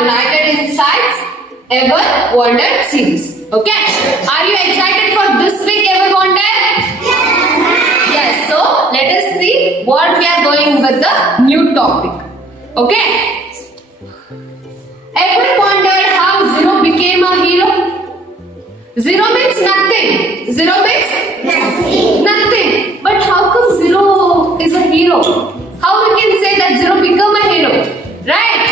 United Insights Ever Wondered series. Okay, are you excited for this week Ever Wondered? Yes, so let us see what we are going with the new topic. Okay, ever wondered how Zero became a hero? Zero means nothing. Zero means nothing. But how come Zero is a hero? How we can say that Zero become a hero? Right?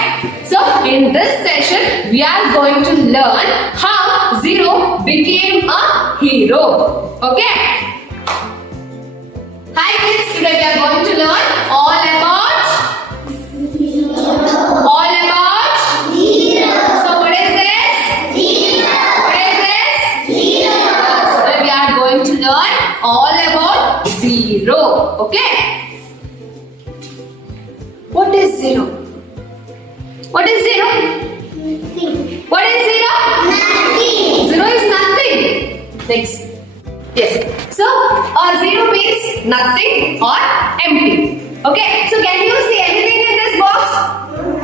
So in this session we are going to learn how Zero became a hero. Okay? Hi kids, today we are going to learn all about Zero. So what is this? Zero. What is this? Zero. So today we are going to learn all about Zero. Okay? What is Zero? What is Zero? Nothing. What is Zero? Nothing. Zero is nothing. Next. Yes. So, zero means nothing or empty. Okay. So, can you see anything in this box?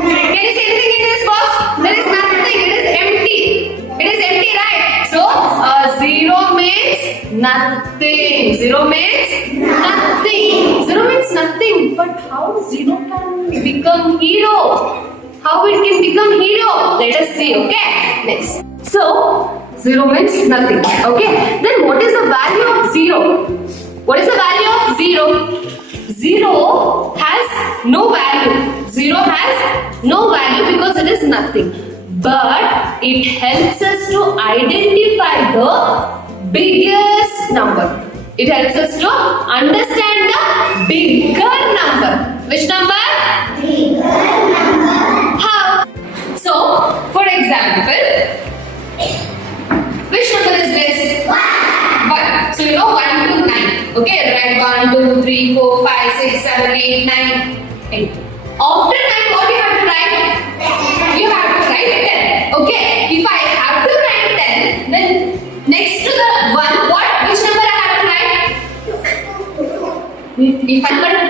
Can you see anything in this box? There is nothing. It is empty. It is empty, right? So, zero means nothing. Zero means nothing. Zero means nothing. But how zero can become hero? How it can become hero? Let us see. Okay. Next. So, zero means nothing. Okay. Then what is the value of zero? What is the value of zero? Zero has no value. Zero has no value because it is nothing. But it helps us to identify the biggest number. It helps us to understand the bigger number. Which number? Bigger number. How? So, for example, which number is this? 1. So you know 1 to 9. Okay, write 1, 2, 3, 4, 5, 6, 7, 8, 9, 8. After 9, what you have to write? You have to write 10. Okay, if I have to write 10, then next to the 1, what? Which number I have to write? If I number 10.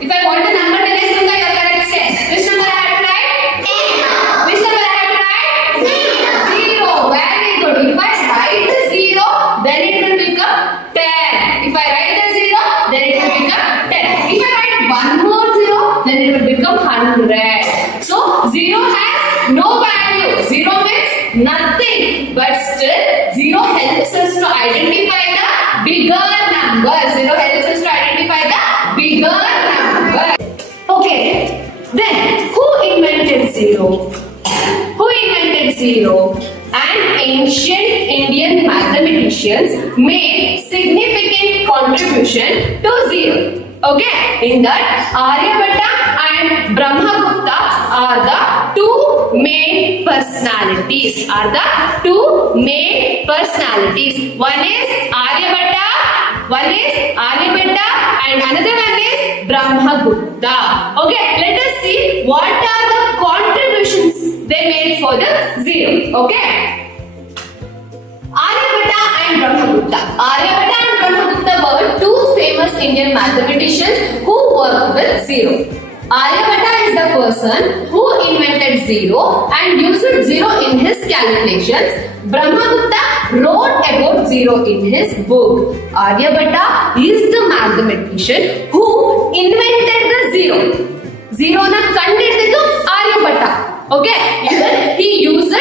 If I want the number 10 is number, you are correct set. Which number I have to write? 10. Which number I have to write? 0. Very good. If I write the 0, then it will become 10. If I write the 0, then it will become 10. If I write one more 0, then it will become 100. So 0 has no value. 0 means nothing. But still 0 helps us to identify the bigger number. 0 helps us to identify the bigger number. Okay. Then who invented 0? Who invented 0? And ancient Indian mathematicians made significant contribution to 0. Okay, in that Aryabhatta and Brahmagupta are the two main personalities. One is Aryabhatta, and another one is Brahmagupta. Okay, let us see what are the contributions they made for the 0. Okay. Aryabhatta and Brahmagupta were two famous Indian mathematicians who worked with 0. Aryabhatta is the person who invented 0 and used 0 in his calculations. Brahmagupta wrote about 0 in his book. Aryabhatta is the mathematician who invented the 0. 0 na kandididdu Aryabhatta. Okay, he used 0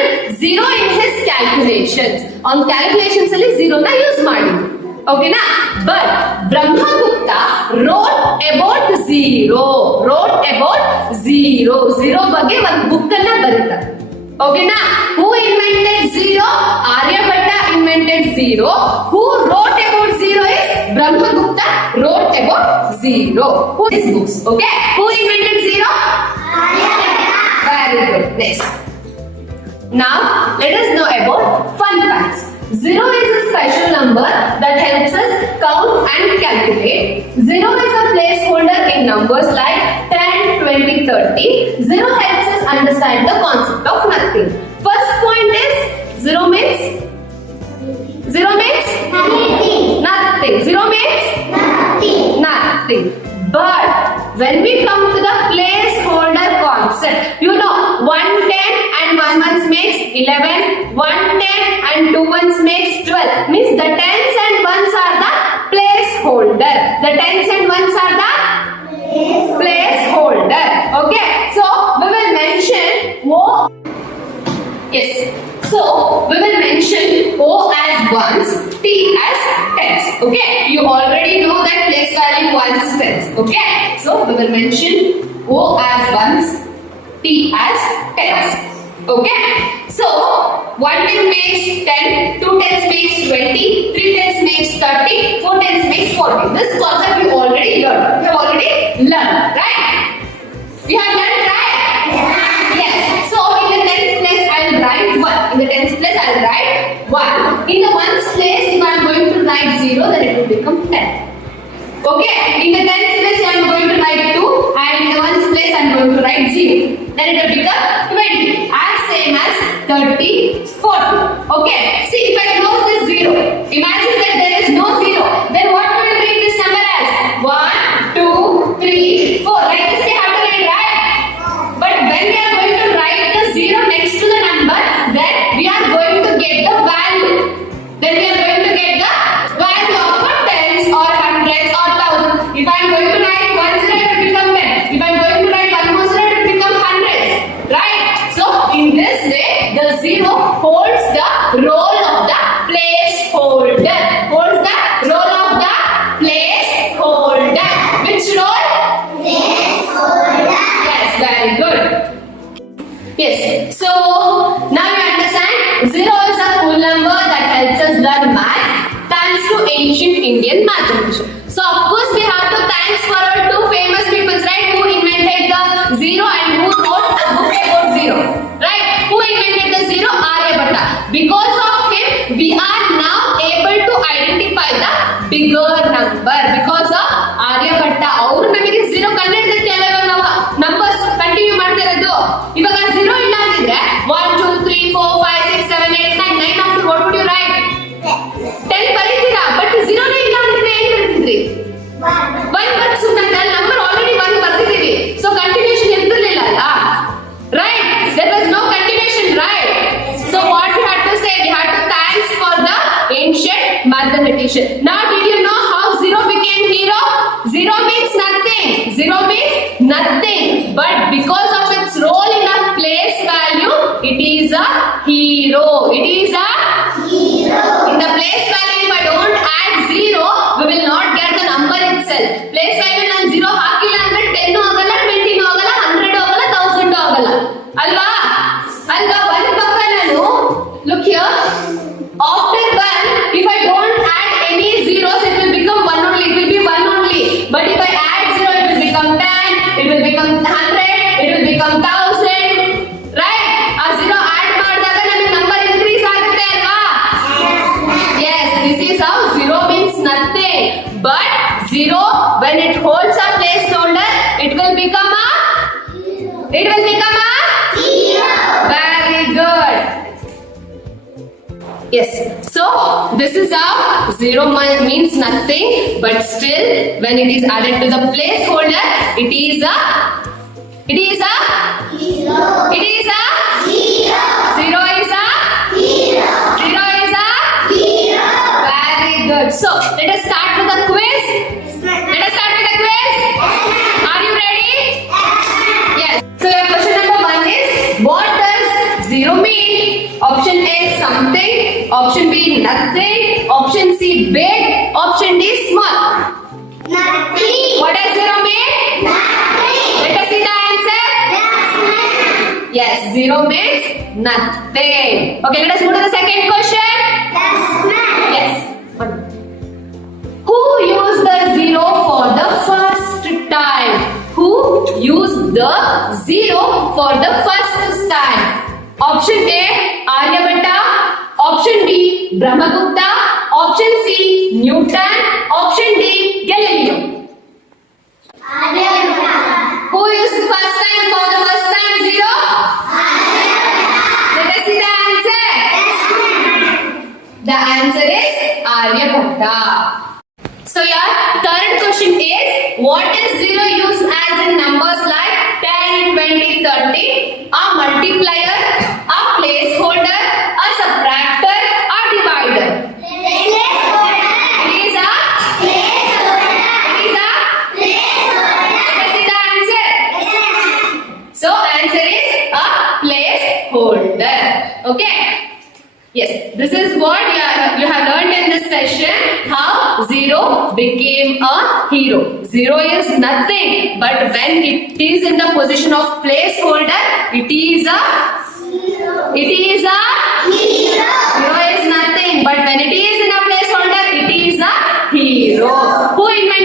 in his calculations. On calculations alli 0 na use ಮಾಡಿದ್ರು. Okay na? But Brahmagupta wrote about 0. 0 ಬಗ್ಗೆ ಒಂದು book ಅನ್ನ ಬರೆದ. Okay na? Who invented 0? Aryabhatta invented 0. Who wrote about 0 is Brahmagupta wrote about 0. Who is books? Okay? Who invented 0? Aryabhatta. Very good. Next. Now, let us know about fun facts. 0 is a special number that helps us count and calculate. 0 is a placeholder in numbers like 10, 20, 30. 0 helps us understand the concept of nothing. First point is 0 means nothing. 0 means nothing. But when we come to the placeholder concept, you know 110 11, 1 10 and 2 ones makes 12. Means the tens and ones are the placeholder. The tens and ones are the placeholder. Okay. So we will mention O. Yes. So we will mention O as ones, T as tens. Okay. You already know that place value ones tens. Okay. So we will mention O as ones, T as tens. Okay. So 1 10 makes 10, 2 tens makes 20, 3 tens makes 30, 4 tens makes 40. This concept we already learned. We have already learned, right? We have learned, right? Yes. So in the tens place I will write 1. In the tens place I will write 1. In the ones place if I am going to write 0 then it will become 10. Okay. In the tens place I am going to write 2 and in the ones place I am going to write 0. Then it will become 20. As same as 30, 40. Okay. See, if I close this 0, imagine that there is no 0. Then what will we read this number as? 1, 2, 3, 4. Like this we have to write, right? But when we are going to write the 0 next to the number, then we are going to get the value. Then we are going to get the value of the tens or hundreds or thousands. If I am going to write 1 0, it will become 10. If I am going to write 1 more 0, it will become hundreds. Right? So in this way, the 0 holds the role of the placeholder. Holds the role of the placeholder. Which role? Placeholder. Yes, very good. Yes. So now you understand 0 is a cool number that helps us learn math thanks to ancient Indian mathematicians. So of course we have to thanks for our two famous people, right? Who invented the 0 and who wrote a book about 0. Right? Who invented the 0? Aryabhatta. Because of him, we are now able to identify the bigger number. Because of Aryabhatta. ಅವರು ನಮಗೆ 0 ಕಂಡುಹಿಡಿದಕ್ಕೆ ಅಲ್ವಾ ನಾವು numbers continue ಮಾಡ್ತಾ ಇರೋದು. ಇವಾಗ 0 ಇಲ್ಲ ಅಂದಿದ್ರೆ 1 2 3 4 5 6 7 8 9 9 after what would you write? 10 ಬರೀತೀರಾ. But 0 ನೇ ಇಲ್ಲ ಅಂದಿದ್ರೆ ಏನು ಬರೀತಿದ್ರಿ? 1 ಬರ್ದು ಸುಮ್ಮನೆ ನಂಬರ್ ಆಲ್ರೆಡಿ 1 ಬರ್ದಿದ್ದೀವಿ. ಸೊ ಕಂಟಿನ್ಯೂಷನ್ ಇರ್ತಿರ್ಲಿಲ್ಲ ಅಲ್ಲ. Right? There was no continuation, right? So what we had to say? We had to thanks for the ancient mathematician. Now did you know how 0 became hero? 0 means nothing. 0 means nothing. But because of its role in a place value, it is a hero. It is a Hero. in the place value if I don't add 0, we will not get the number itself. Place value ನಾನು 0 ಹಾಕಿಲ್ಲ ಅಂದ್ರೆ 10 ಆಗಲ್ಲ, 20 ಆಗಲ್ಲ, 100 ಆಗಲ್ಲ, 1000 ಆಗಲ್ಲ. ಅಲ್ವಾ? ಅಲ್ವಾ? ಒಂದು ಪಕ್ಕ ನಾನು look here. After 1, if I don't add any zeros, it will become 1 only. It will be 1 only. But if I add 0, it will become 10. It will become 100. It will become 1000. Right? ಆ 0 add ಮಾಡಿದಾಗ ನಮಗೆ number increase ಆಗುತ್ತೆ ಅಲ್ವಾ? Yes, this is how 0 means nothing. But 0, when it holds a placeholder, it will become a Hero. it will become a Hero. very good. Yes. So this is how 0 means nothing, but still when it is added to the placeholder, it is a Hero. it is a Hero. 0 is a Hero. 0 is a Hero. very good. So let us start with the quiz. Let us start with the quiz. Are you ready? Yes. So your question number 1 is, what does 0 mean? Option A, something. Option B, nothing. Option C, big. Option D, small. Nothing. What does 0 mean? Nothing. Let us see the answer. Nothing. Yes, 0 means nothing. Okay, let us move to the second question. Nothing. Yes. Who used the 0 for the first time? Who used the 0 for the first time? Option A, Aryabhatta. Option B, Brahmagupta. Option C, Newton. Option D, Galileo. Aryabhatta. Who used the first time for the first time 0? Let us see the answer. The answer is Aryabhatta. So your third question is, what is 0 used as in numbers like 10, 20, 30? A multiplier, a placeholder, how zero became a hero. Zero is nothing, but when it is in the position of placeholder, it is a Hero. Zero is nothing, but when it is in a placeholder, it is a hero. Who invented